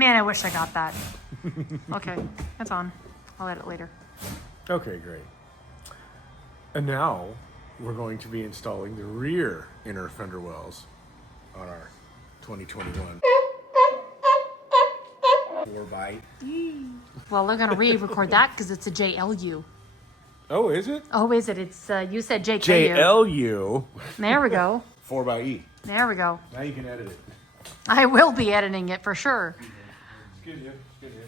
Man, I wish I got that. Okay, that's on. I'll edit later. Okay, great. And now we're going to be installing the rear inner fender wells on our 2021 4x. Well, we're gonna re-record that because it's a JLU. Oh, is it? Oh, is it? It's you said JKU. JLU. There we go. 4xe. There we go. Now you can edit it. I will be editing it for sure. Excuse you. Excuse you.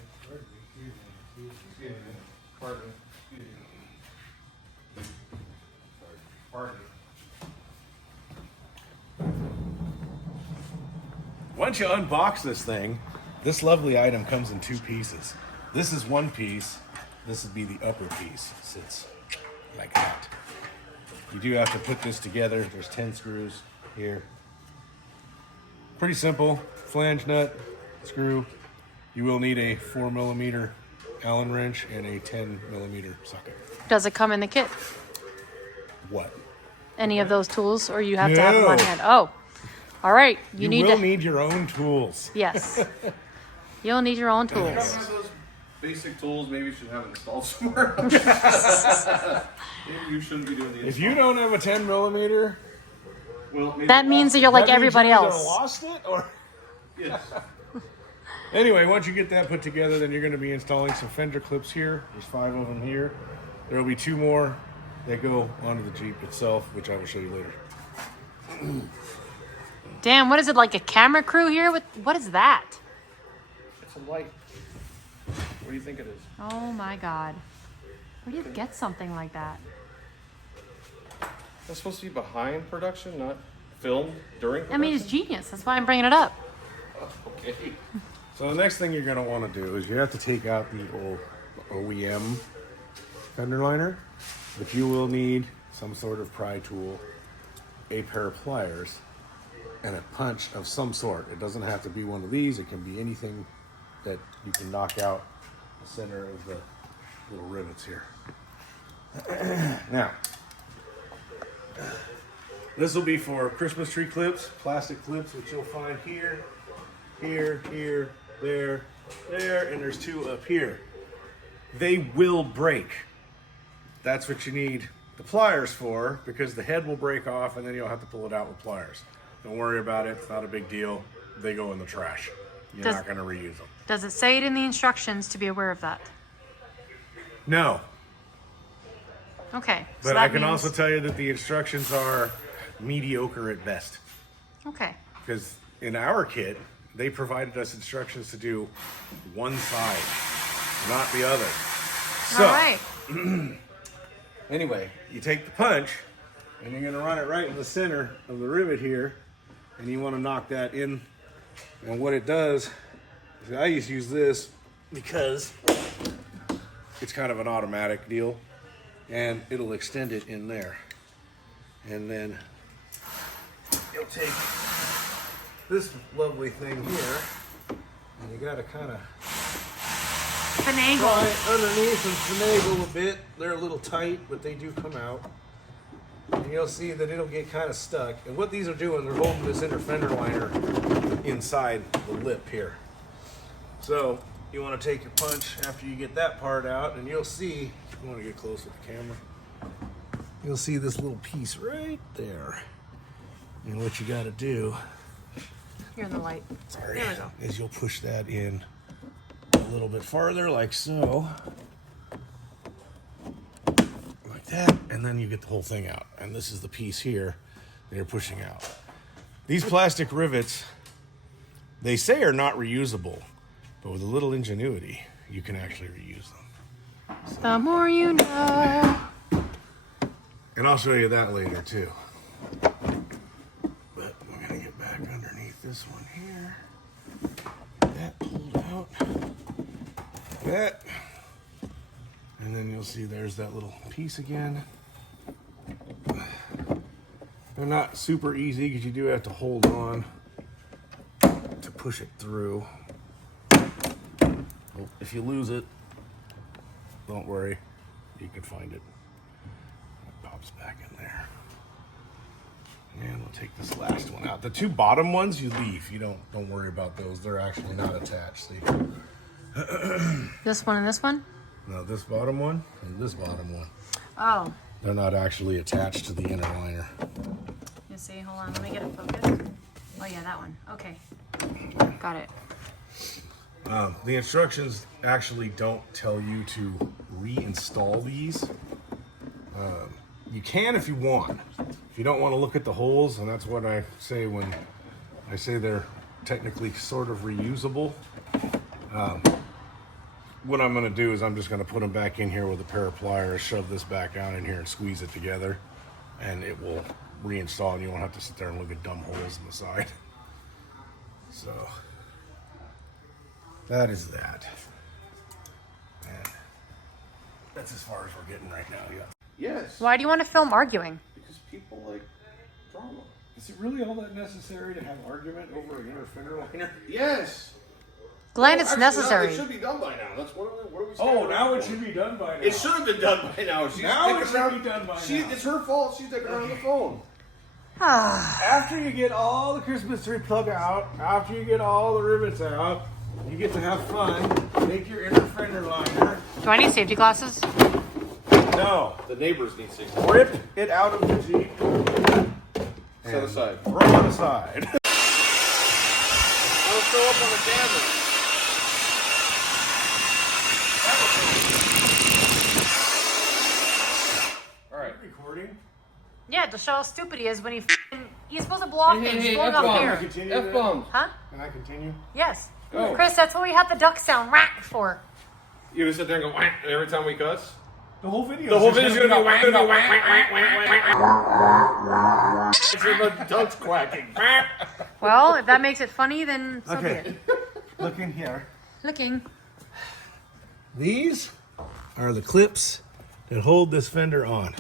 Excuse you. Pardon. Excuse you. Pardon. Once you unbox this thing, this lovely item comes in two pieces. This is one piece. This would be the upper piece. It sits like that. You do have to put this together. There's 10 screws here. Pretty simple. Flange nut, screw. You will need a 4mm Allen wrench and a 10mm socket. Does it come in the kit? What? Any of those tools, or you have to have them on hand? Oh, all right. You will need your own tools. Yes. You'll need your own tools. One of those basic tools, maybe you should have it installed somewhere else. Maybe you shouldn't be doing the install. If you don't have a 10mm, well, maybe That means that you're like everybody you either else. lost it or. yes. Anyway, once you get that put together, then you're going to be installing some fender clips here. There's 5 of them here. There will be 2 more that go onto the Jeep itself, which I will show you later. Damn, what is it, like a camera crew here? What is that? It's a light. What do you think it is? Oh my God. Where do you get something like that? That's supposed to be behind production, not filmed during production? I mean, it's genius. That's why I'm bringing it up. Okay. So the next thing you're going to want to do is you have to take out the old OEM fender liner, but you will need some sort of pry tool, a pair of pliers, and a punch of some sort. It doesn't have to be one of these. It can be anything that you can knock out the center of the little rivets here. Now, this will be for Christmas tree clips, plastic clips, which you'll find here, here, here, there, there, and there's 2 up here. They will break. That's what you need the pliers for, because the head will break off and then you'll have to pull it out with pliers. Don't worry about it. It's not a big deal. They go in the trash. You're not going to reuse them. Does it say it in the instructions to be aware of that? No. Okay. But I can also tell you that the instructions are mediocre at best. Okay. Because in our kit, they provided us instructions to do one side, not the other. So, All right. anyway, you take the punch, and you're going to run it right in the center of the rivet here, and you want to knock that in. And what it does, is I used to use this because it's kind of an automatic deal, and it'll extend it in there. And then you'll take this lovely thing here, and you got to kind of Finagle. pry it underneath and finagle a bit. They're a little tight, but they do come out. And you'll see that it'll get kind of stuck. And what these are doing, they're holding this inner fender liner inside the lip here. So you want to take your punch after you get that part out, and you'll see, you want to get close with the camera, you'll see this little piece right there. And what you got to do, You're in the light. sorry, There we go. is you'll push that in a little bit farther, like so. Like that, and then you get the whole thing out. And this is the piece here that you're pushing out. These plastic rivets, they say are not reusable, but with a little ingenuity, you can actually reuse them. The more you know. And I'll show you that later too. But we're gonna get back underneath this one here. That pulled out. Like that. And then you'll see there's that little piece again. They're not super easy because you do have to hold on to push it through. Well, if you lose it, don't worry, you can find it. It pops back in there. And we'll take this last one out. The two bottom ones you leave. You don't worry about those. They're actually not attached. See? This one and this one? No, this bottom one and this bottom one. Oh. They're not actually attached to the inner liner. You see, hold on, let me get it focused. Oh yeah, that one. Okay. Got it. The instructions actually don't tell you to reinstall these. You can if you want. If you don't want to look at the holes, and that's what I say when I say they're technically sort of reusable. What I'm going to do is I'm just going to put them back in here with a pair of pliers, shove this back down in here and squeeze it together, and it will reinstall, and you won't have to sit there and look at dumb holes in the side. So that is that. And that's as far as we're getting right now, yeah. Yes. Why do you want to film arguing? Because people like drama. Is it really all that necessary to have argument over an inner fender liner? Yes. Glenn, No, it's actually, necessary. No, it should be done by now. That's what are we saying? Oh, now it should be done by now. It should have been done by now. She's Now it sticking should around- be done by now. It's her fault. She's taking around the phone. After you get all the Christmas tree plug out, after you get all the rivets out, you get to have fun. Take your inner fender liner. Do I need safety glasses? No. The neighbors need six. Rip it out of the Jeep. Set aside. Throw it aside. Don't throw up on the camera. All right. Recording. Yeah, to show how stupid he is when he's supposed to blow off things. He's blowing off here. Continue F-bombs. Huh? Can I continue? Yes. Go. Chris, that's what we had the duck sound rack for. You gonna sit there and go whack every time we cuss? The whole video. The whole video's gonna be whack, whack, whack, whack, whack. It's the ducks quacking. Well, if that makes it funny, then so be Okay. it. Look in here. Looking. These are the clips that hold this fender on.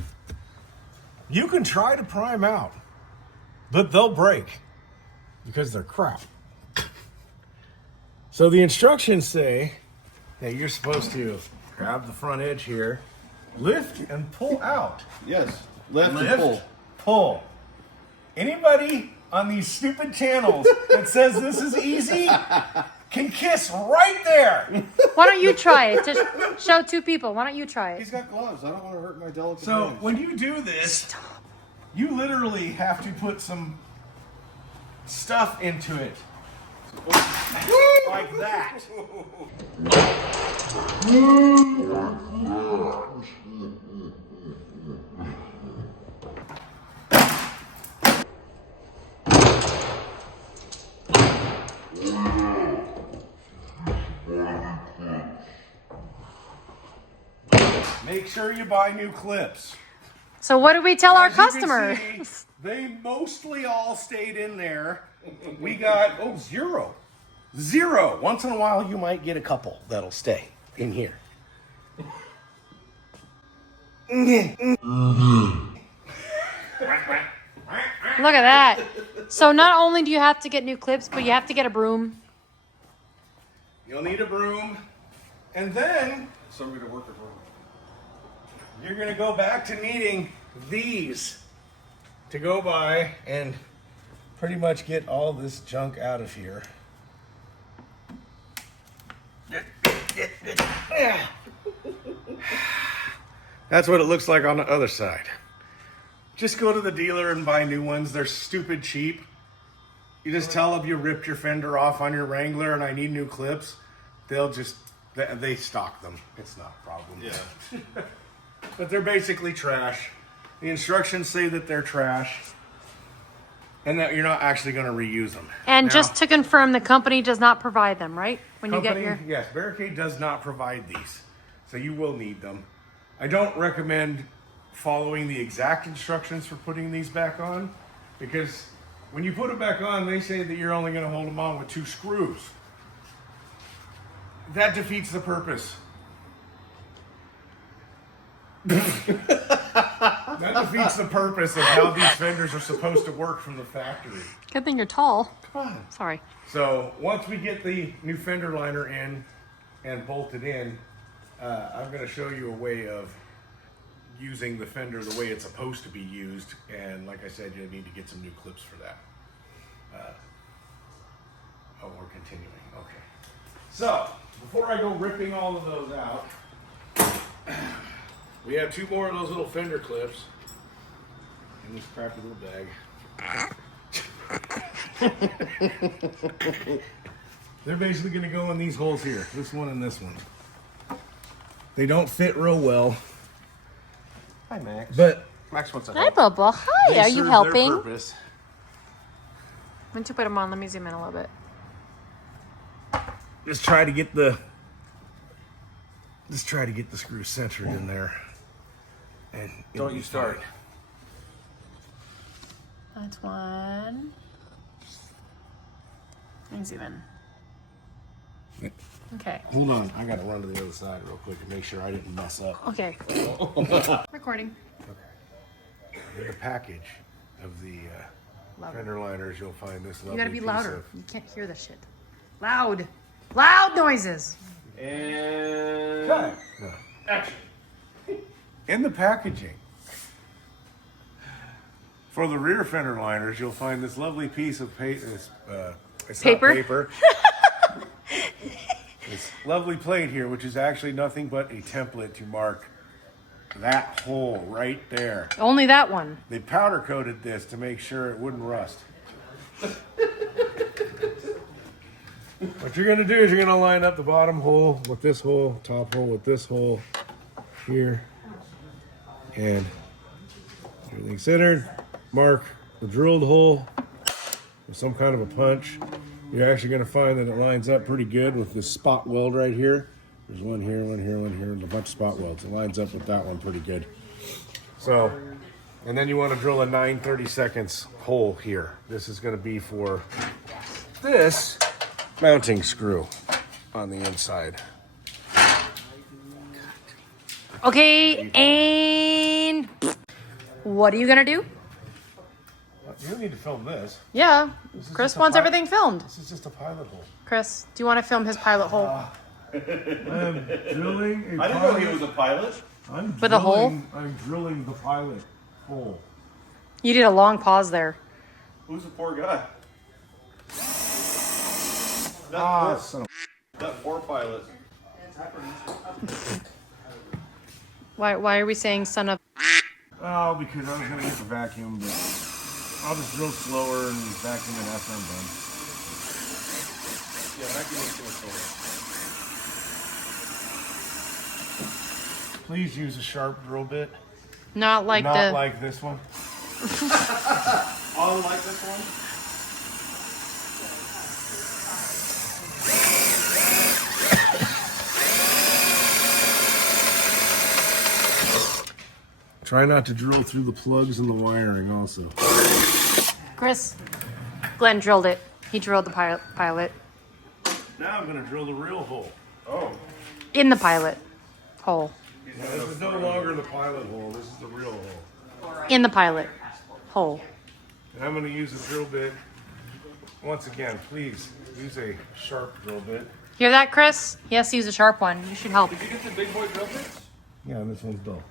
You can try to pry them out, but they'll break because they're crap. So the instructions say that you're supposed to grab the front edge here, lift and pull out. Yes. Left Lift, and pull. pull. Anybody on these stupid channels that says this is easy can kiss right there. Why don't you try it? Just show two people. Why don't you try it? He's got gloves. I don't want to hurt my delicate So hands. when you do this, you literally have to put some stuff into it. Like that. Make sure you buy new clips. So what do we tell our As you can customers? see, they mostly all stayed in there. We got, zero. Zero. Once in a while, you might get a couple that'll stay in here. Look at that. So not only do you have to get new clips, but you have to get a broom. You'll need a broom. And then Somebody to work the room. you're going to go back to needing these to go by and pretty much get all this junk out of here. That's what it looks like on the other side. Just go to the dealer and buy new ones. They're stupid cheap. You just tell them you ripped your fender off on your Wrangler and I need new clips. They'll just, they stock them. It's not a problem. Yeah. But they're basically trash. The instructions say that they're trash and that you're not actually going to reuse them. And Now, just to confirm, the company does not provide them, right? When company, you get your... yes, Barricade does not provide these. So you will need them. I don't recommend following the exact instructions for putting these back on because when you put them back on, they say that you're only going to hold them on with 2 screws. That defeats the purpose. That defeats the purpose of how these fenders are supposed to work from the factory. Good thing you're tall. Come on. Sorry. So once we get the new fender liner in and bolted in, I'm going to show you a way of using the fender the way it's supposed to be used. And like I said, you need to get some new clips for that. Oh, we're continuing. Okay. So, before I go ripping all of those out, we have 2 more of those little fender clips in this crappy little bag. They're basically going to go in these holes here, this one and this one. They don't fit real well. Hi, Max. But Max wants to Hi, help. Bubba. Hi, they are you serve their helping? purpose. Once you put them on, let me zoom in a little bit. Just try to get the screw centered in there. And Don't you start. That's one. Let me zoom in. Okay. Hold on, I gotta run to the other side real quick and make sure I didn't mess up. Okay. Recording. In the package of the fender liners, you'll find this lovely You gotta be piece louder. of- You can't hear this shit. Loud. Loud noises. And No. Action. In the packaging for the rear fender liners, you'll find this lovely piece of it's Paper? not paper. This lovely plate here, which is actually nothing but a template to mark that hole right there. Only that one. They powder coated this to make sure it wouldn't rust. What you're gonna do is you're gonna line up the bottom hole with this hole, top hole with this hole here, and everything centered. Mark the drilled hole with some kind of a punch. You're actually gonna find that it lines up pretty good with this spot weld right here. There's one here, one here, one here, and a bunch of spot welds. It lines up with that one pretty good. So, and then you want to drill a 9/32 hole here. This is going to be for this mounting screw on the inside. Okay, and what are you gonna do? You don't need to film this. Yeah, is Chris just a wants pi- everything filmed. This is just a pilot hole. Chris, do you want to film his pilot hole? I'm drilling a I didn't know he was a pilot. With a hole? I'm drilling the pilot hole. You did a long pause there. Who's the poor guy? That poor pilot. Why are we saying son of? Oh, because I was going to get the vacuum, but I'll just drill slower and vacuum it after I'm done. Yeah, that can too much over. Please use a sharp drill bit. Not like Not the. like this one. Oh, like this one? Try not to drill through the plugs and the wiring also. Chris, Glenn drilled it. He drilled the pilot Now I'm going to drill the real hole. Oh. in the pilot hole. This is no longer the pilot hole. This is the real hole. In the pilot hole. And I'm going to use a drill bit. Once again, please use a sharp drill bit. Hear that, Chris? He has to use a sharp one. You should help. Did you get the big boy drill bits? Yeah, and this one's dull.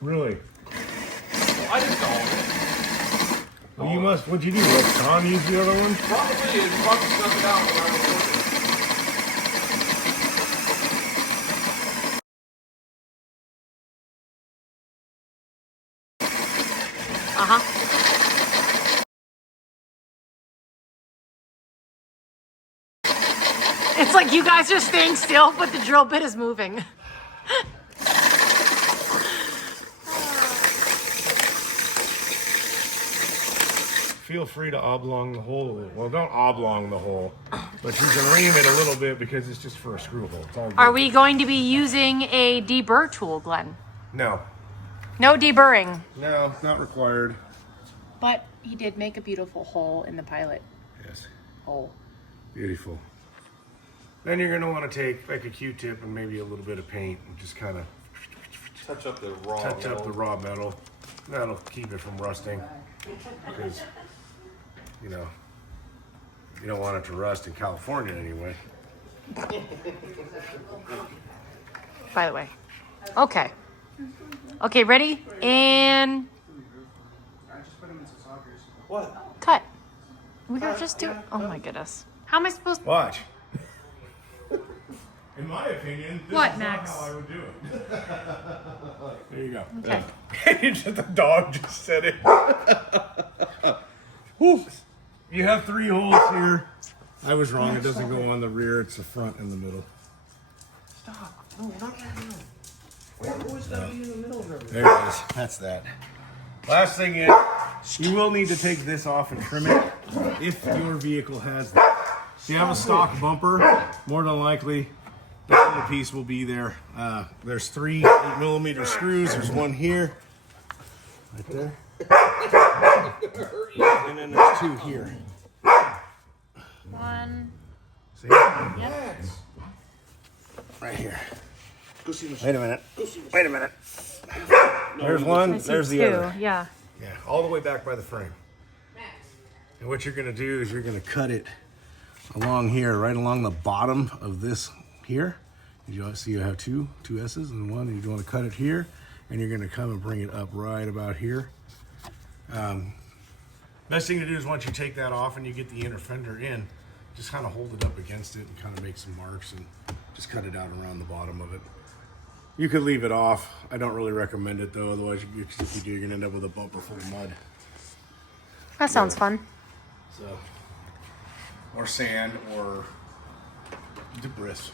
Really? I didn't know. Well, you must. What'd you do? Let Tom use the other one? Probably snuck it out when I was working. It's like you guys are staying still, but the drill bit is moving. Feel free to oblong the hole. Well, don't oblong the hole, but you can ream it a little bit because it's just for a screw hole. It's all good. Are we going to be using a deburr tool, Glenn? No. No deburring. No, not required. But he did make a beautiful hole in the pilot Yes. hole. Beautiful. Then you're going to want to take like a Q-tip and maybe a little bit of paint and just kind of Touch up the raw touch up metal. the raw metal. That'll keep it from rusting because, you know, you don't want it to rust in California anyway. by the way. Okay. Okay, ready? And What? cut. We gotta just do it. Oh my goodness. How am I supposed to? Watch. In my opinion, this What, is Max? not how I would do it. There you go. Okay. The dog just said it. Whew. You have 3 holes here. I was wrong. It doesn't go on the rear. It's the front and the middle. Stop. No, not that middle. Why always gotta be in the middle of everything? There it is. That's that. Last thing is, you will need to take this off and trim it if your vehicle has that. If you have a stock bumper, more than likely that little piece will be there. There's 3 8mm screws. There's one here, right there, and then there's 2 here. One. See? Yep. Right here. Go see Wait a minute. Wait a minute. There's one. I see There's the 2. other. Yeah. Yeah, all the way back by the frame. And what you're gonna do is you're gonna cut it along here, right along the bottom of this here. You see you have two S's and one, and you want to cut it here, and you're gonna come and bring it up right about here. Best thing to do is once you take that off and you get the inner fender in, just kind of hold it up against it and kind of make some marks and just cut it out around the bottom of it. You could leave it off. I don't really recommend it though, otherwise if you do, you're gonna end up with a bumper full of mud. That sounds fun. So, or sand or debris.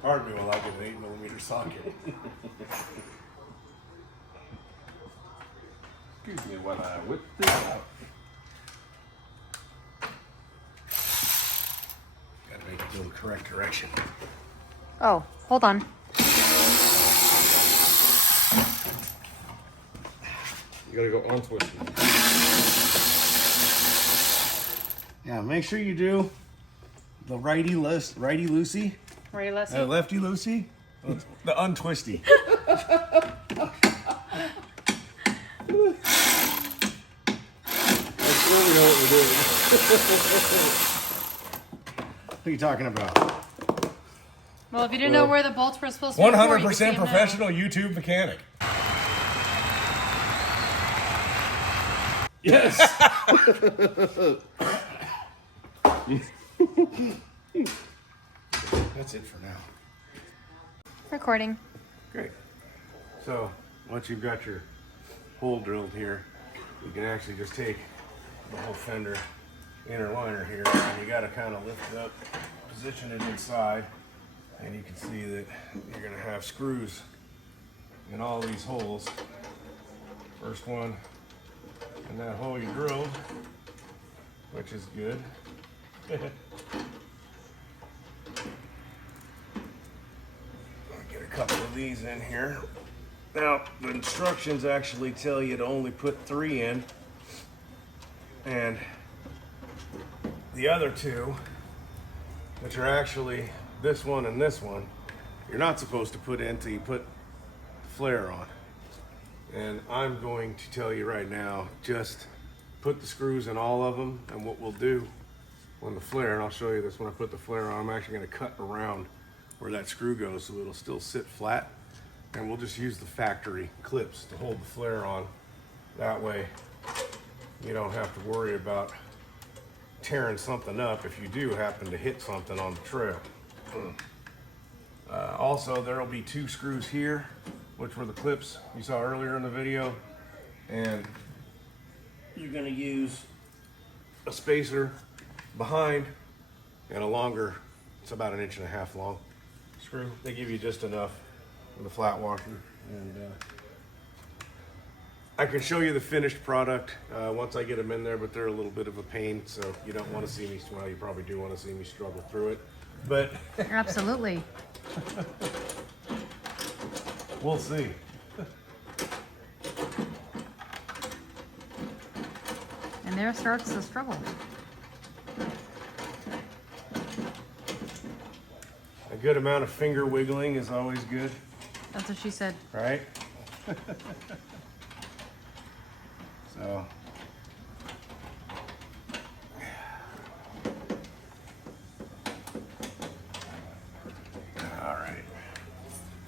Pardon me while I get an 8mm socket. Excuse me while I whip this out. Gotta make it go the correct direction. Oh, hold on. You gotta go on twisting. Yeah, make sure you do the righty loosey, Ready, Leslie? lefty loosey, the untwisty. I swear we know what we're doing. What are you talking about? Well, if you didn't know where the bolts were supposed to be, 100% professional YouTube mechanic. Yes! That's it for now. Recording. Great. So, once you've got your hole drilled here, you can actually just take the whole fender inner liner here, and you got to kind of lift it up, position it inside, and you can see that you're going to have screws in all these holes. First one in that hole you drilled, which is good. Get a couple of these in here. Now, the instructions actually tell you to only put 3 in, and the other 2, which are actually this one and this one, you're not supposed to put in until you put the flare on. And I'm going to tell you right now, just put the screws in all of them, and what we'll do on the flare, and I'll show you this when I put the flare on, I'm actually going to cut around where that screw goes so it'll still sit flat, and we'll just use the factory clips to hold the flare on. That way you don't have to worry about tearing something up if you do happen to hit something on the trail. Also, there will be 2 screws here, which were the clips you saw earlier in the video, and you're going to use a spacer behind and a longer, it's about 1.5 inches long screw. They give you just enough with a flat washer, and I can show you the finished product once I get them in there, but they're a little bit of a pain, so you don't want to see me, well, you probably do want to see me struggle through it, but Absolutely. we'll see. And there starts the struggle. good amount of finger wiggling is always good, That's what she said. right? So. All right.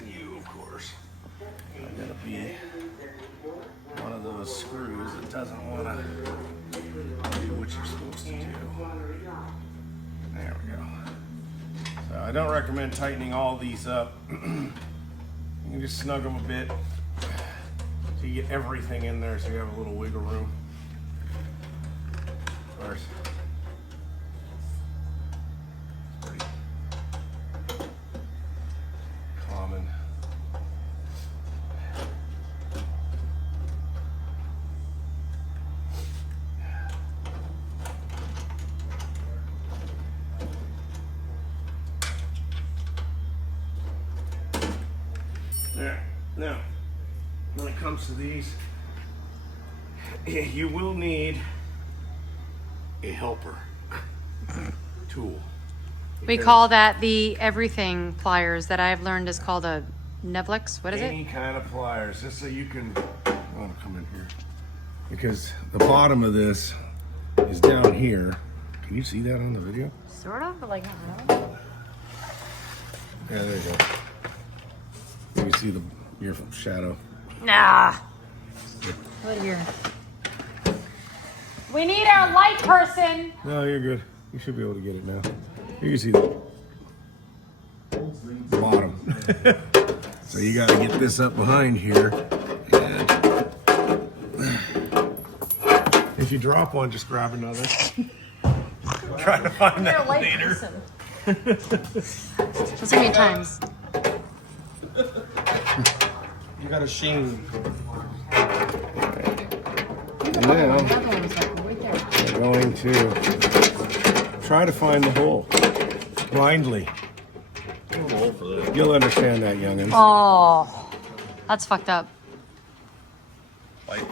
You, of course, are gonna be one of those screws that doesn't want to do what you're supposed to do. There we go. So I don't recommend tightening all these up. You can just snug them a bit so you get everything in there, so you have a little wiggle room. Of course. Pretty common. There. Now, when it comes to these, you will need a helper tool. We call that the everything pliers that I've learned is called a Nevlex. What is Any it? kind of pliers, just so you can. I want to come in here because the bottom of this is down here. Can you see that on the video? Sort of, but like, I don't know. Yeah, there you go. You can see your shadow. Nah. What are your... We need our light person. No, you're good. You should be able to get it now. You can see the bottom. So you got to get this up behind here. And if you drop one, just grab another. Try to find that later. So many times. You got a sheen. Now, we're going to try to find the hole blindly. You'll understand that, youngins. Oh, that's fucked up. Light.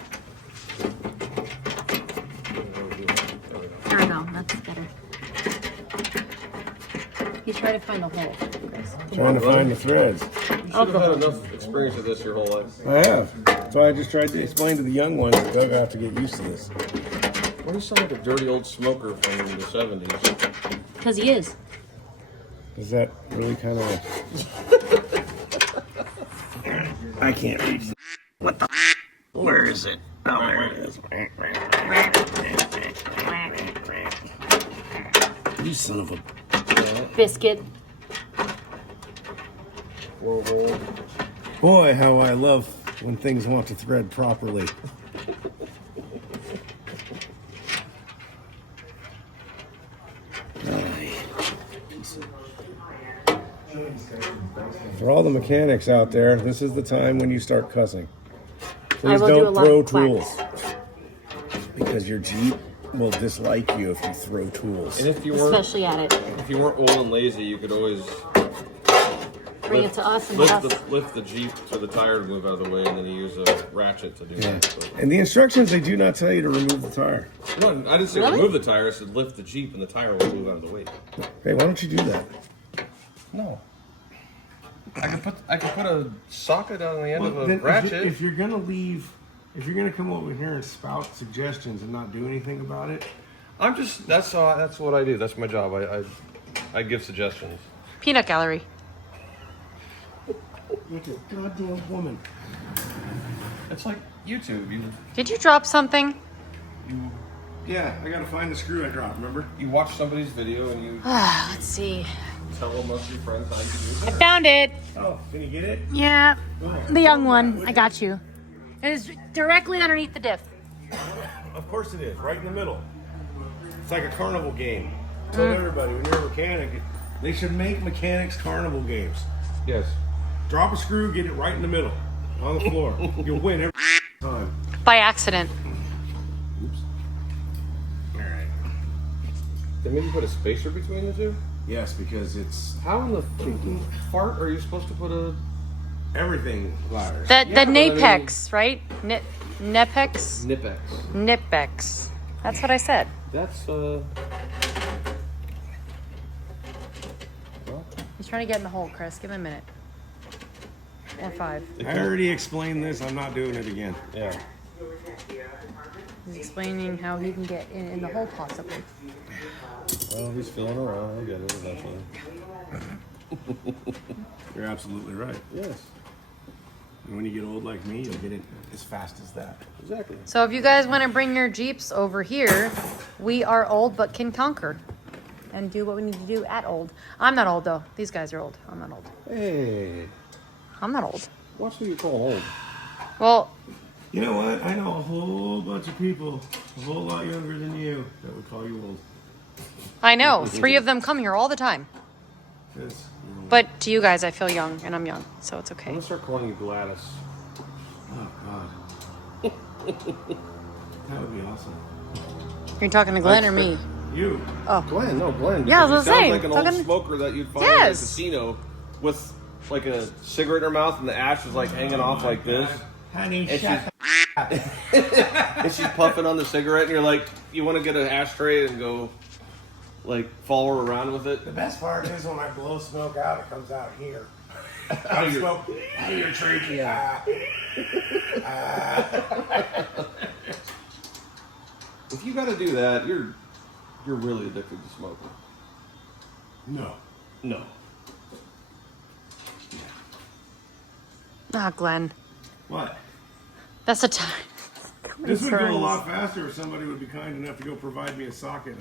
There we go. That's better. You try to find the hole. Trying to find the threads. You should have had enough experience with this your whole life. I have. So I just tried to explain to the young ones that they'll have to get used to this. Why do you sound like a dirty old smoker from the 70s? Because he is. Is that really kind of... I can't reach. What the... Where is it? Oh, there it is. You son of a... Biscuit. Whoa. Boy, how I love when things want to thread properly. For all the mechanics out there, this is the time when you start cussing. Please don't throw tools. Because your Jeep will dislike you if you throw tools. And if you weren't, Especially at it. if you weren't old and lazy, you could always Bring it to us and let us. lift the Jeep so the tire would move out of the way, and then you use a ratchet to do that. So. And the instructions, they do not tell you to remove the tire. No, I didn't say Really? remove the tire. I said lift the Jeep, and the tire will move out of the way. Hey, why don't you do that? No. I could put a socket on the end of a ratchet. If you're gonna leave, if you're gonna come over here and spout suggestions and not do anything about it, I'm just that's what I do. That's my job. I give suggestions. Peanut gallery. you're a goddamn woman. It's like YouTube. Did you drop something? Yeah, I gotta find the screw I dropped. Remember? You watch somebody's video and you Let's see. tell a bunch of your friends how you can do I it. found it. Oh, can you get it? Yeah. The young one. I got you. It is directly underneath the diff. Of course it is, right in the middle. It's like a carnival game. Tell everybody when you're a mechanic, they should make mechanics carnival games. Yes. Drop a screw, get it right in the middle, on the floor. You'll win every time. By accident. Oops. All right. Then maybe put a spacer between the two? Yes, because it's How in the freaking fart are you supposed to put a... everything pliers. The Yeah, but I mean- Napex, right? Nepex? Nipex? Nipex. That's what I said. That's, He's trying to get in the hole, Chris. Give him a minute. Or 5. I already explained this. I'm not doing it again. Yeah. He's explaining how he can get in the hole possibly. Well, he's feeling around. I'll get it eventually. You're absolutely right. Yes. And when you get old like me, you'll get it as fast as that. Exactly. So if you guys want to bring your Jeeps over here, we are old but can conquer. And do what we need to do at old. I'm not old though. These guys are old. I'm not old. Hey. I'm not old. Watch who you call old. Well, You know what? I know a whole bunch of people a whole lot younger than you that would call you old. I know. 3 of them come here all the time. 'Cause you're old. But to you guys, I feel young, and I'm young, so it's I'm okay. gonna start calling you Gladys. Oh, God. That would be awesome. You're talking to Glenn or me? You. Oh, Glenn, no, Glenn. Yeah, I because was you gonna sound say, like an old talking- smoker that you'd find Yes. in a casino with like a cigarette in her mouth and the ash is like hanging off like this. Honey, And shut and she's puffing on the cigarette and you're like, you want to get an ashtray and go like follow her around with it. The best part is when I blow smoke out, it comes out here. Out of your- Smoke out of your trachea. If you got to do that, you're really addicted to smoking. No. No. ah, Glenn. What? That's a time. This would go a lot faster if somebody would be kind enough to go provide me a socket.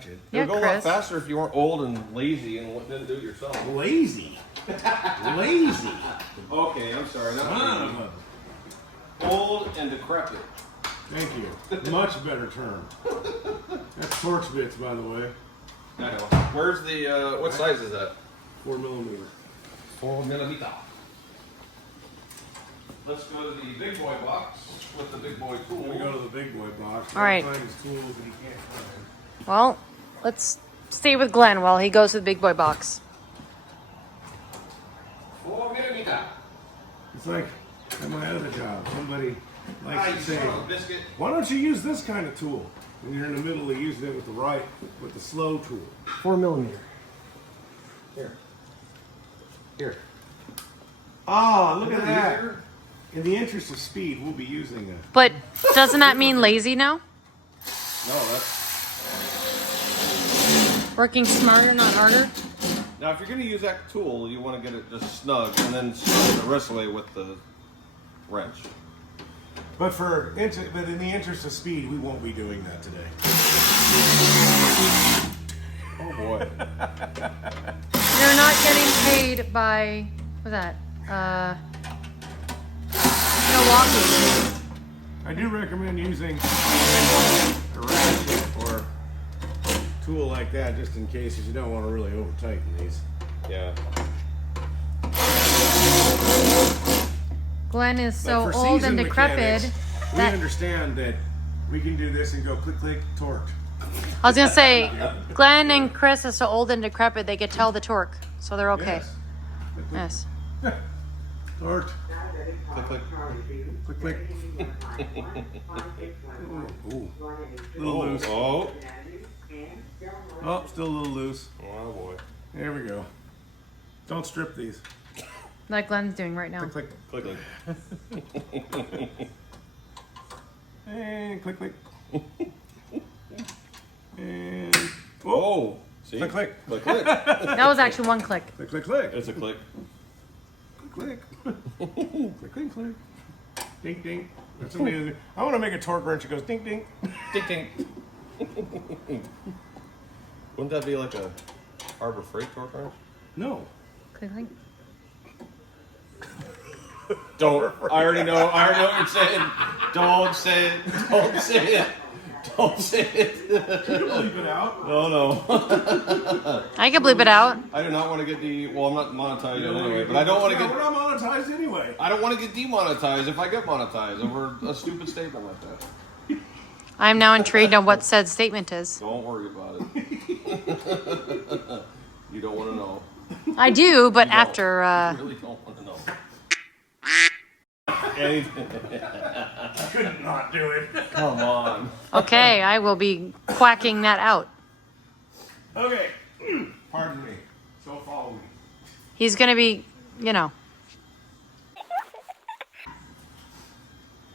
It Yeah, would go a lot Chris. faster if you weren't old and lazy and didn't do it yourself. Lazy. Lazy. Okay, I'm sorry. Not Ah, lazy. Old and decrepit. thank you. Much better term. That's torch bits, by the way. I know. Where's the, what size is that? 4 millimeter. 4 millimeter. Let's go to the big boy box with the big boy tool. We go to the big boy box. All right. Find his tools that he can't find. Well, let's stay with Glenn while he goes to the big boy box. 4 millimeter. It's like I'm out of the job. Somebody likes You to say, son of a biscuit. why don't you use this kind of tool? And you're in the middle of using it with the slow tool. 4 millimeter. Here. Here. Ah, look at that. Easier? In the interest of speed, we'll be using that. But doesn't that mean lazy now? No, that's. Working smarter, not harder? Now, if you're going to use that tool, you want to get it just snug and then snug it the rest of the way with the wrench. But but in the interest of speed, we won't be doing that today. Oh boy. You're not getting paid by, what's that? Milwaukee. I do recommend using a ratchet or tool like that just in case, because you don't want to really over tighten these. Yeah. Glenn is so But for old and seasoned decrepit mechanics, we that understand that we can do this and go click, click, torque. I was gonna say Glenn and Chris are so old and decrepit they could tell the torque, so they're okay. Yes. Yes. Torque. Click, click. Click, click. Ooh. Little loose. Oh. Oh, still a little loose. Oh boy. There we go. Don't strip these. Like Glenn's doing right now. Click, click. Click, click. And click, click. And Oh. See? click, click. Click, click. That was actually one click. Click, click, click. It's a click. Click, click. Click, click, click. Ding, ding. That's amazing. I want to make a torque wrench that goes ding, ding. Ding, ding. Wouldn't that be like a Harbor Freight torque wrench? No. Click, click. Don't. I already know what you're saying. Don't say it. Don't say it. Don't say it. Bleep it out. No. I can bleep it out. I do not want to get well, I'm not monetized yet anyway, but I don't want to We're get. not monetized anyway. I don't want to get demonetized if I get monetized over a stupid statement like that. I'm now intrigued on what said statement is. Don't worry about it. You don't want to know. I do, but You don't. after You really don't want to know. Anything. Couldn't not do it. Come on. okay, I will be quacking that out. Okay. Pardon me. So follow me. He's gonna be, you know.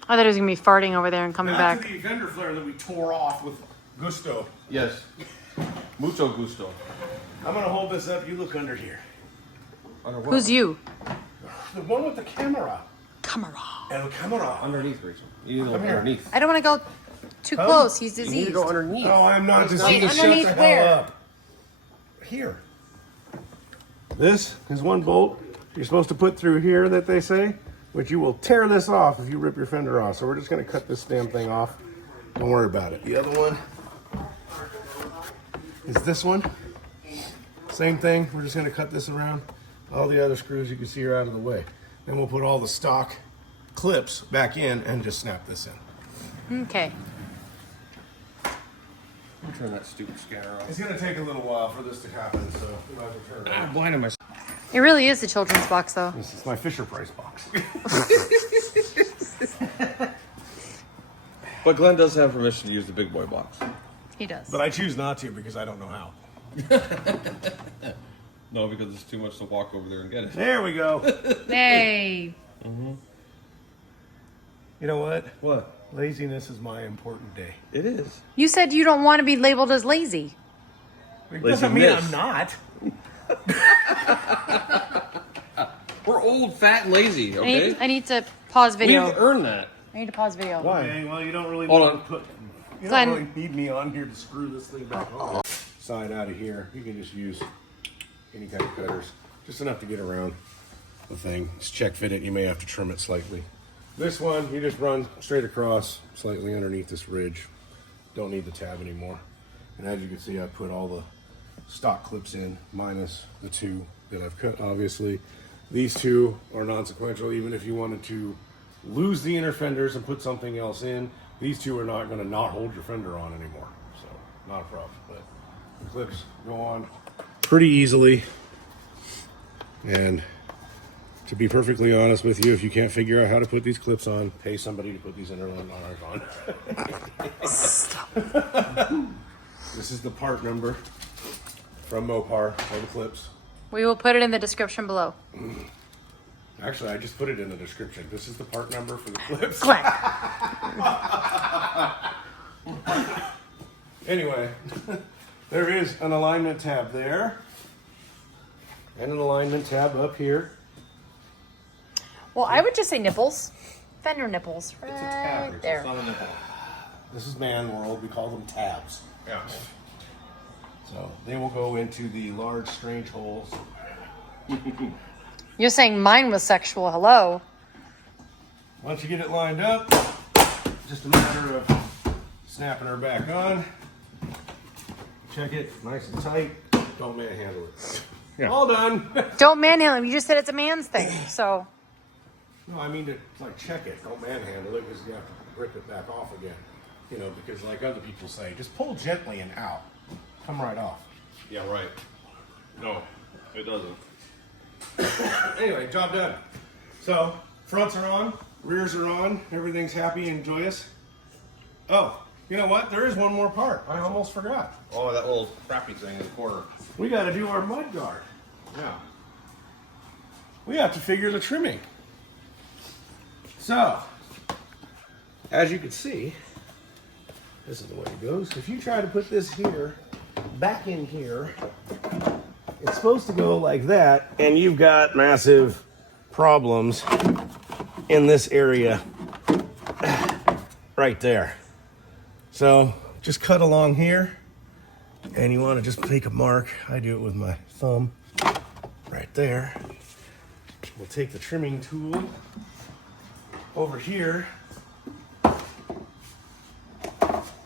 I thought he was gonna be farting over there and coming Back back. to the fender flare that we tore off with gusto. Yes. Mucho gusto. I'm gonna hold this up. You look under here. Under what? Who's you? The one with the camera. Camera. El camera. Underneath, Rachel. You need to go Come here. underneath. I don't want to go too close. He's You need diseased. to go underneath. No, I'm not diseased. Wait, Shut underneath the hell where? up. Here. This is one bolt you're supposed to put through here that they say, but you will tear this off if you rip your fender off. So we're just going to cut this damn thing off. Don't worry about it. The other one is this one. Same thing. We're just going to cut this around. All the other screws you can see are out of the way. Then we'll put all the stock clips back in and just snap this in. Okay. Turn that stupid scanner off. It's going to take a little while for this to happen, so we might as well turn it on. I'm blinding myself. It really is the children's box, though. This is my Fisher Price box. But Glenn does have permission to use the big boy box. He does. But I choose not to because I don't know how. No, because it's too much to walk over there and get it. There we go. Hey. You know what? What? Laziness is my important day. It is. You said you don't want to be labeled as lazy. It doesn't mean Laziness. I'm not. We're old, fat, and lazy, okay? I need to pause We video. have to earn that. I need to pause video. Okay, well, you don't really Hold need on. to put. You Glenn. don't really need me on here to screw this thing back on. Side out of here. You can just use any kind of cutters, just enough to get around the thing. Just check fit it. You may have to trim it slightly. This one, you just run straight across, slightly underneath this ridge. Don't need the tab anymore. And as you can see, I put all the stock clips in, minus the two that I've cut, obviously. These two are non-sequential. Even if you wanted to lose the inner fenders and put something else in, these two are not going to not hold your fender on anymore. So, not a problem. But the clips go on pretty easily. And to be perfectly honest with you, if you can't figure out how to put these clips on, pay somebody to put these inner liners on. This is the part number from Mopar for the clips. We will put it in the description below. Actually, I just put it in the description. This is the part number for the clips. Glenn. Anyway, there is an alignment tab there. And an alignment tab up here. Well, I would just say nipples. Fender nipples. Right It's a tab, Rachel. there. It's not a nipple. This is man world. We call them tabs. Yeah. So they will go into the large strange holes. You're saying mine was sexual. Hello. Once you get it lined up, just a matter of snapping her back on. Check it nice and tight. Don't manhandle it. Yeah. All done. Don't manhandle him. You just said it's a man's thing. So No, I mean to like check it. Don't manhandle it because you have to rip it back off again. You know, because like other people say, just pull gently and out. Come right off. Yeah, right. No, it doesn't. Anyway, job done. So, fronts are on, rears are on, everything's happy and joyous. Oh, you know what? There is one more part. I almost forgot. Oh, that little crappy thing in the corner. We got to do our mud guard. Yeah. We have to figure the trimming. So, as you can see, this is the way it goes. If you try to put this here, back in here, it's supposed to go like that, and you've got massive problems in this area right there. So, just cut along here, and you want to just make a mark. I do it with my thumb right there. We'll take the trimming tool over here.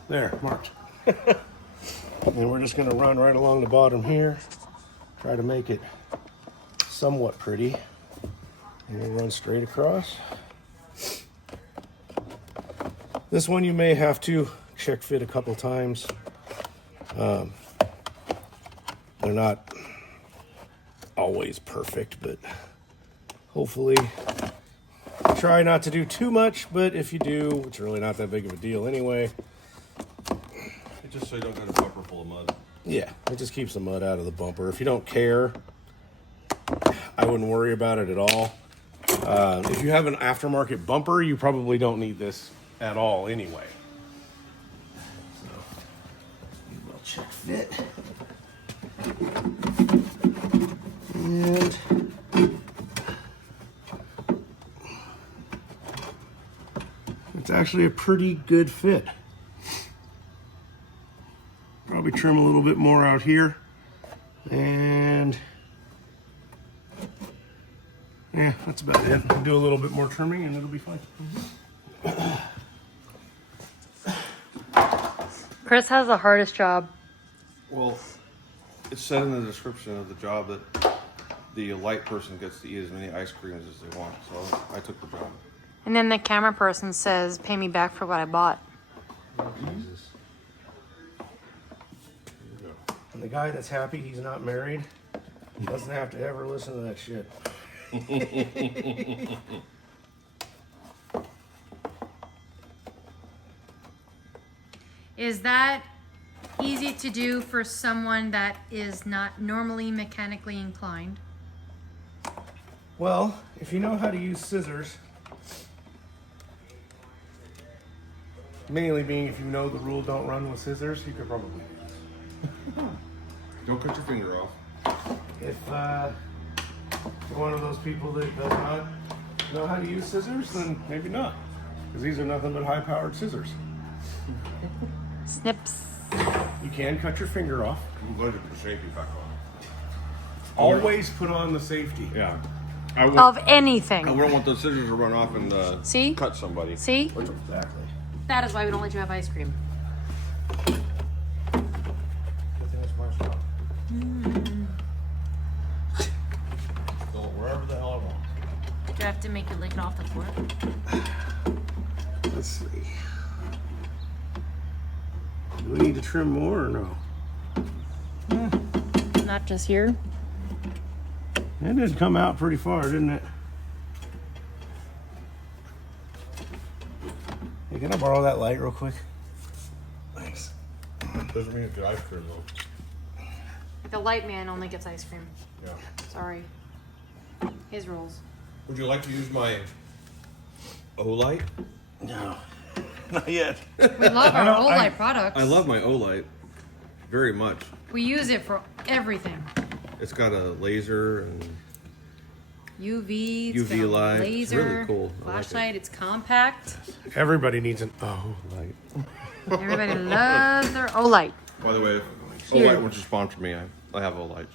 There, marked. And we're just going to run right along the bottom here. Try to make it somewhat pretty. And we'll run straight across. This one you may have to check fit a couple times. They're not always perfect, but hopefully try not to do too much, but if you do, it's really not that big of a deal anyway. Just so you don't get a bumper full of mud. Yeah, it just keeps the mud out of the bumper. If you don't care, I wouldn't worry about it at all. If you have an aftermarket bumper, you probably don't need this at all anyway. So, we'll check fit. And it's actually a pretty good fit. Probably trim a little bit more out here. And yeah, that's about it. Do a little bit more trimming and it'll be fine. Chris has the hardest job. Well, it said in the description of the job that the light person gets to eat as many ice creams as they want, so I took the job. And then the camera person says, pay me back for what I bought. Jesus. And the guy that's happy he's not married doesn't have to ever listen to that shit. Is that easy to do for someone that is not normally mechanically inclined? Well, if you know how to use scissors, mainly being if you know the rule don't run with scissors, you could probably do this. Don't cut your finger off. If you're one of those people that does not know how to use scissors, then maybe not. Because these are nothing but high-powered scissors. Snips. You can cut your finger off. I'm going to put the safety back on. Always put on the safety. Yeah. Of anything. I wouldn't want those scissors to run off and See? cut somebody. See? Exactly. That is why we don't let you have ice cream. Go wherever the hell I want. Do you have to make it lick it off the floor? Let's see. Do we need to trim more or no? Not just here. It did come out pretty far, didn't it? Hey, can I borrow that light real quick? Thanks. Doesn't mean it's good ice cream though. The light man only gets ice cream. Yeah. Sorry. His rules. Would you like to use my O-Light? No, not yet. We love our Olight products. I love my O-Light very much. We use it for everything. It's got a laser and UV, UV light. It's laser, really cool. I like flashlight. It's compact. Everybody needs an light. Everybody loves their Olight. By the way, if Here. O-Light wants to sponsor me, I have O-Lights.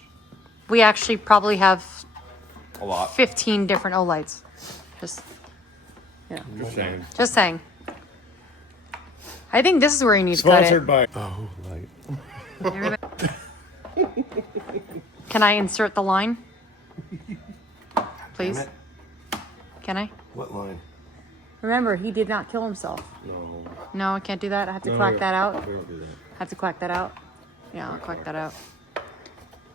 We actually probably have A lot. 15 different Olights. Just Just saying. Just saying. I think this is where you need to cut it. Sponsored by light. Everybody- Can I insert the line? Please? Damn it. Can I? What line? Remember, he did not kill himself. No. No, I can't do that. I have to quack that out. We don't do that. I have to quack that out. Yeah, I'll quack that out.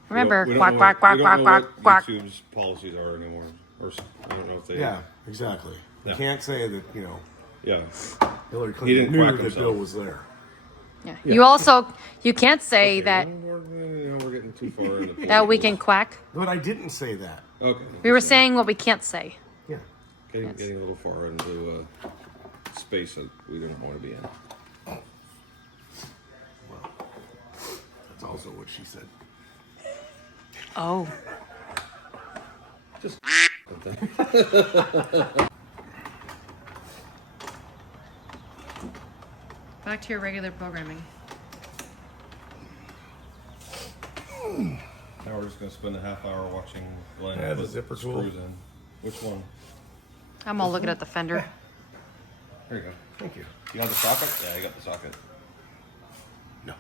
Remember, We don't quack, know quack, what- quack, we quack, don't know quack, what quack. YouTube's policies are anymore. Or I don't know if they. Yeah, exactly. You Yeah. can't say that, Yeah. Hillary He Clinton didn't knew quack that himself. Bill was there. Yeah. You also, you can't say that We're getting too far into that we can quack. But I didn't say that. Okay. We were saying what we can't say. Yeah. Getting a little far into space that we didn't want to be in. Well, that's also what she said. Oh. Just. Back to your regular programming. Now we're just gonna spend a half hour watching Glenn Yeah, the put zipper screws tool. in. Which one? I'm all looking at the fender. There you go. Thank you. You got the socket? Yeah, you got the socket. No.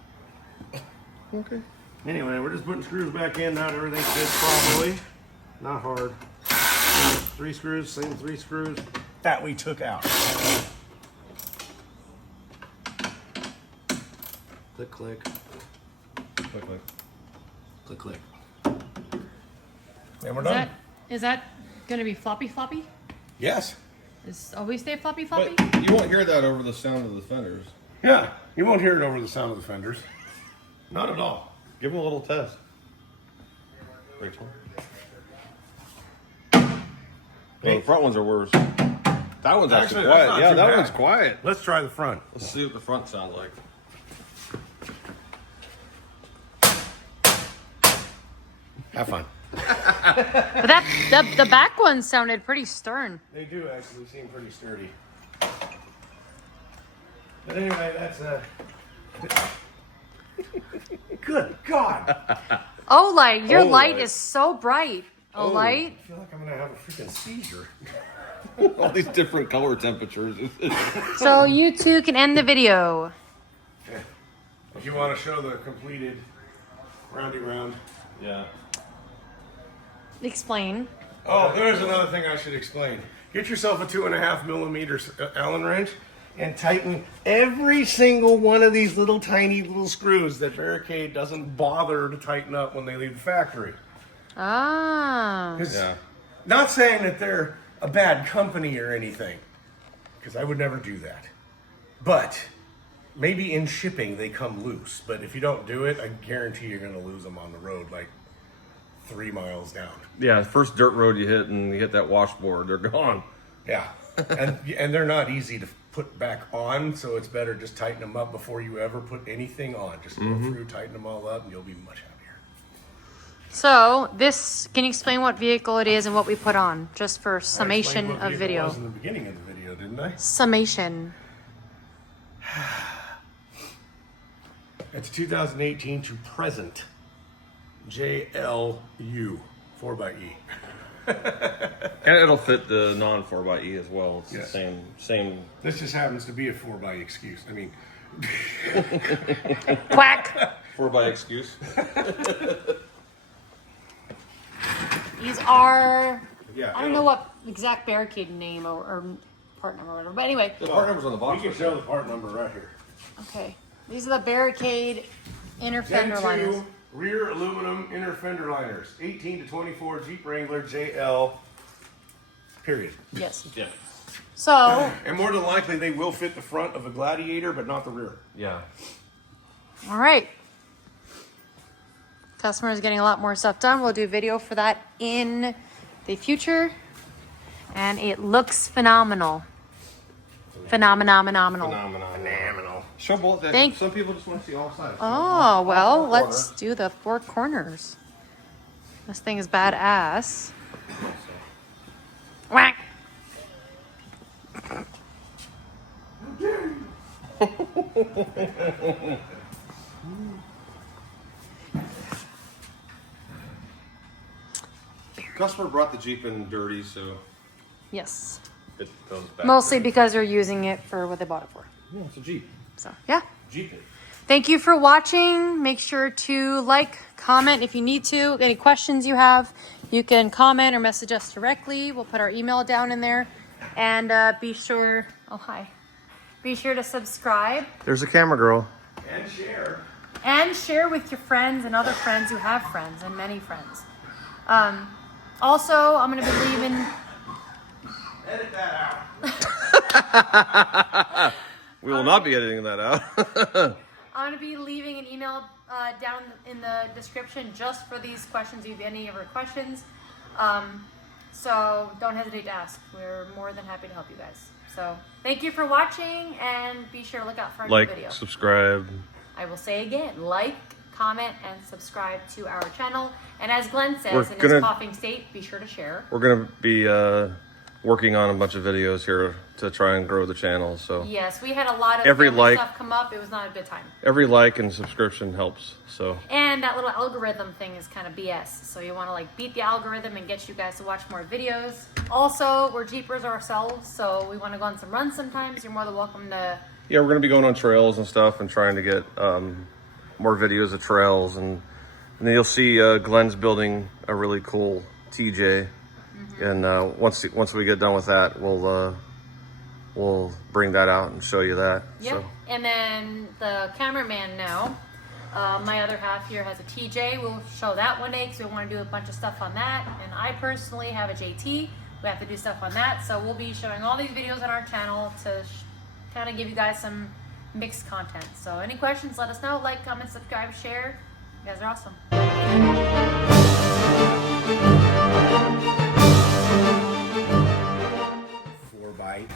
Okay. Anyway, we're just putting screws back in. Not everything fits properly. Not hard. 3 screws, same 3 screws that we took out. Click, click, Click, click. click, click. And we're Is done. that gonna be floppy? Yes. Is always stay floppy? But you won't hear that over the sound of the Fenders. Yeah. You won't hear it over the sound of the Fenders. Not at all. Give them a little test. Rachel. Well, the front ones are worse. That one's actually that's quiet. not Yeah, too that bad. one's quiet. Let's try the front. Let's see what the front sounds like. Have fun. But the back one sounded pretty stern. They do actually seem pretty sturdy. But anyway, that's Good God! Oh, light, your light light. is so bright. Oh, light. I feel like I'm gonna have a freaking seizure. All these different color temperatures. So you two can end the video. Okay. If you want to show the completed roundy round. Yeah. Explain. Oh, there's another thing I should explain. Get yourself a 2.5 millimeter Allen wrench and tighten every single one of these little tiny little screws that Barricade doesn't bother to tighten up when they leave the factory. Ah. 'Cause Yeah. not saying that they're a bad company or anything, because I would never do that. But maybe in shipping they come loose. But if you don't do it, I guarantee you're going to lose them on the road like 3 miles down. Yeah, the first dirt road you hit and you hit that washboard, they're gone. Yeah, and they're not easy to put back on, so it's better just tighten them up before you ever put anything on. Just go through, tighten them all up, and you'll be much happier. So this, can you explain what vehicle it is and what we put on, just for I summation explained what of vehicle it video? was in the beginning of the video, didn't I? Summation. It's 2018 to present JLU 4xe. And it'll fit the non 4xe as well. It's Yes. the same. This just happens to be a 4x excuse. I mean, Quack. 4x excuse. These are, yeah. I don't know what exact Barricade name or part number or whatever, but anyway. The part number's on the We box. can show the part number right here. Okay. These are the Barricade inner Gen fender 2 liners. rear aluminum inner fender liners. 18 to 24 Jeep Wrangler JL. Period. Yes. Yeah. So, And more than likely, they will fit the front of a Gladiator, but not the rear. Yeah. all right. Customers getting a lot more stuff done. We'll do video for that in the future. And it looks phenomenal. Phenomenal. Phenomenal. Show both. Thank- Some people just want to see all sides. Oh, well, let's do the 4 corners. This thing is badass. Whack. Customer brought the Jeep in dirty, so Yes. it goes back. Mostly dirty. because they're using it for what they bought it for. Yeah, it's a Jeep. So, yeah. Jeep it. Thank you for watching. Make sure to like, comment if you need to. Any questions you have, you can comment or message us directly. We'll put our email down in there. And be sure, oh, hi. Be sure to subscribe There's a camera girl. And share. and share with your friends and other friends who have friends and many friends. Also, I'm going to be leaving. Edit that out. We will not be editing that out. I'm going to be leaving an email down in the description just for these questions, if you have any of your questions. So don't hesitate to ask. We're more than happy to help you guys. So thank you for watching, and be sure to look out for our new video. Like, subscribe. I will say again, like, comment, and subscribe to our channel. And as Glenn says We're in his gonna- coughing state, be sure to share. We're going to be working on a bunch of videos here to try and grow the channel. So Yes, we had a lot of Every family like- stuff come up. It was not a good time. every like and subscription helps. So And that little algorithm thing is kind of BS. So you want to like beat the algorithm and get you guys to watch more videos. Also, we're Jeepers ourselves, so we want to go on some runs sometimes. You're more than welcome to. yeah, we're going to be going on trails and stuff and trying to get more videos of trails. And then you'll see Glenn's building a really cool TJ. And once we get done with that, we'll bring that out and show you that. Yep. So. And then the cameraman now, my other half here has a TJ. We'll show that one day because we want to do a bunch of stuff on that. And I personally have a JT. We have to do stuff on that. So we'll be showing all these videos on our channel to kind of give you guys some mixed content. So any questions, let us know. Like, comment, subscribe, share. You guys are awesome. right.